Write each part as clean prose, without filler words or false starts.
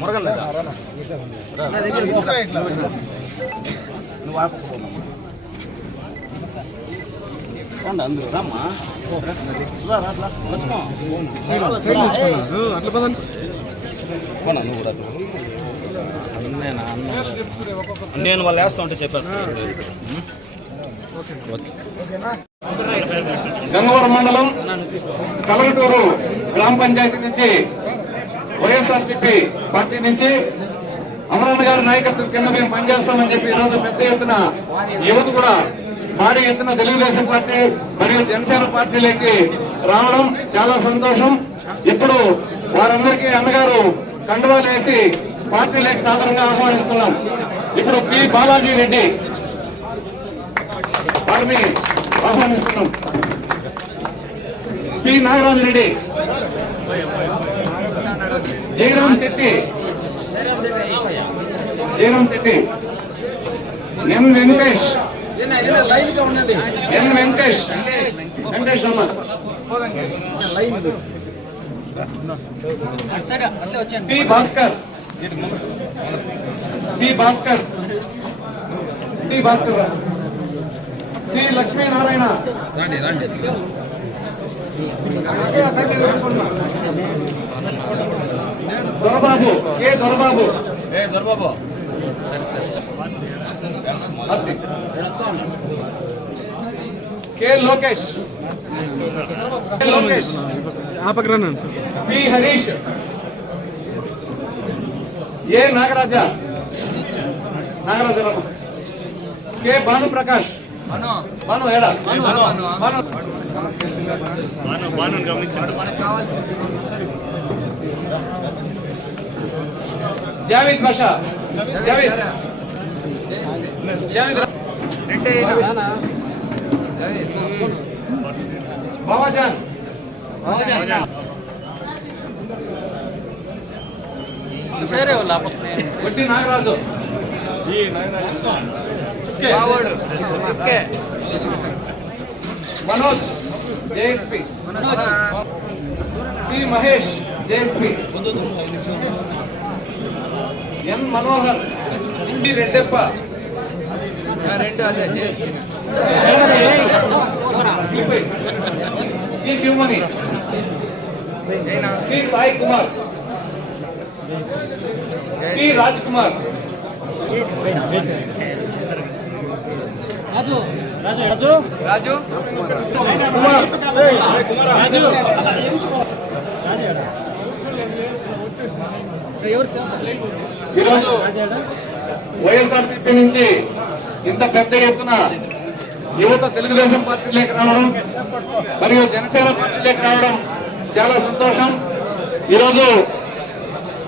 మురగన్ నువ్వు అందరూ రామ్మా అట్లా పదండి నువ్వు నేను వాళ్ళు వేస్తా ఉంటే చెప్పేస్తాను. గంగవరం మండలం కలగటూరు గ్రామ పంచాయతీ నుంచి వైఎస్ఆర్సీపీ పార్టీ నుంచి అమరన్న గారి నాయకత్వం కింద మేము పనిచేస్తామని చెప్పి ఈరోజు పెద్ద ఎత్తున యువత కూడా భారీ ఎత్తున తెలుగుదేశం పార్టీ మరియు జనసేన పార్టీలోకి రావడం చాలా సంతోషం. ఇప్పుడు వారందరికీ అన్నగారు కండువాలు వేసి పార్టీలోకి సాధారణంగా ఆహ్వానిస్తున్నాం. ఇప్పుడు పి బాలాజీ రెడ్డి వారిని ఆహ్వానిస్తున్నాం. పి నాగరాజు రెడ్డి, జయరామ్ శెట్టి, ఎన్ వెంకటేష్, వెంకటేష్ అమ్మ, P Bhaskar, C Lakshminarayana, Dorababu, K Dorababu, K Lokesh, P Harish, A Nagaraja, K Bhanuprakash, Bhanu ఏడా, Javed Basha, Babajan, Vaddi Nagaraju, Manoj JSP, C Mahesh JSP, N Manohar, D Reddappa, E Shivamani, C Sai Kumar, T Raj Kumar, ఈరోజు వైఎస్ఆర్సీపీ నుంచి ఇంత పెద్ద ఎత్తున యువత తెలుగుదేశం పార్టీలోకి రావడం మరియు జనసేన పార్టీలోకి రావడం చాలా సంతోషం. ఈరోజు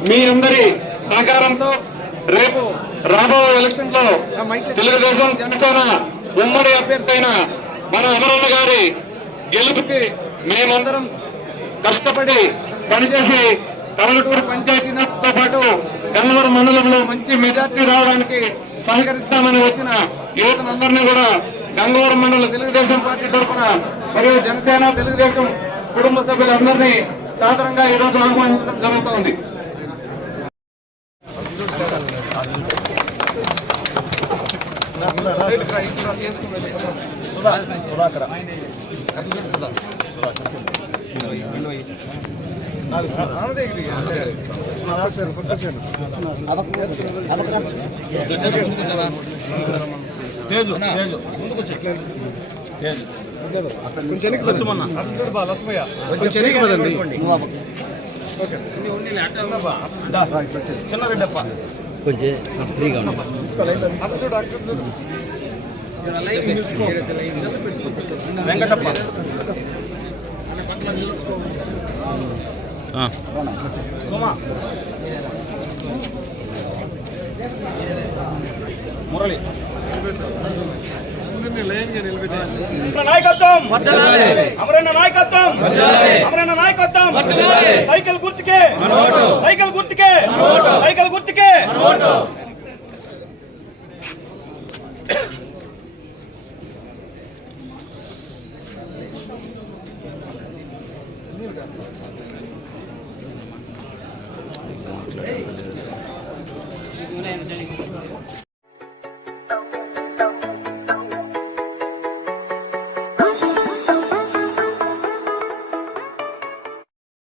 మీ అందరి సహకారంతో రేపు రాబోయే ఎలక్షన్ లో తెలుగుదేశం జనసేన ఉమ్మడి అభ్యర్థి అయిన మన అమరన్న గారి గెలుపుకి మేమందరం కష్టపడి పనిచేసి కమలటూరు పంచాయతీతో పాటు గన్నవరం మండలంలో మంచి మెజార్టీ రావడానికి సహకరిస్తామని వచ్చిన యువతనందరినీ కూడా గంగవరం మండల తెలుగుదేశం పార్టీ తరఫున మరియు జనసేన తెలుగుదేశం కుటుంబ సభ్యులందరినీ సాధారణంగా ఈరోజు ఆహ్వానించడం జరుగుతోంది. చిన్న రెడ్డప్ప కొంచెం ఫ్రీగా వెంకటప్ప, సుమా, మురళి నాయకత్వం, అమరన్న నాయకత్వం, అమరన్న నాయకత్వం, సైకిల్ గుర్తుకే, సైకిల్ గుర్తుకే, సైకిల్ గుర్తుకే. మాట్లాడలేదు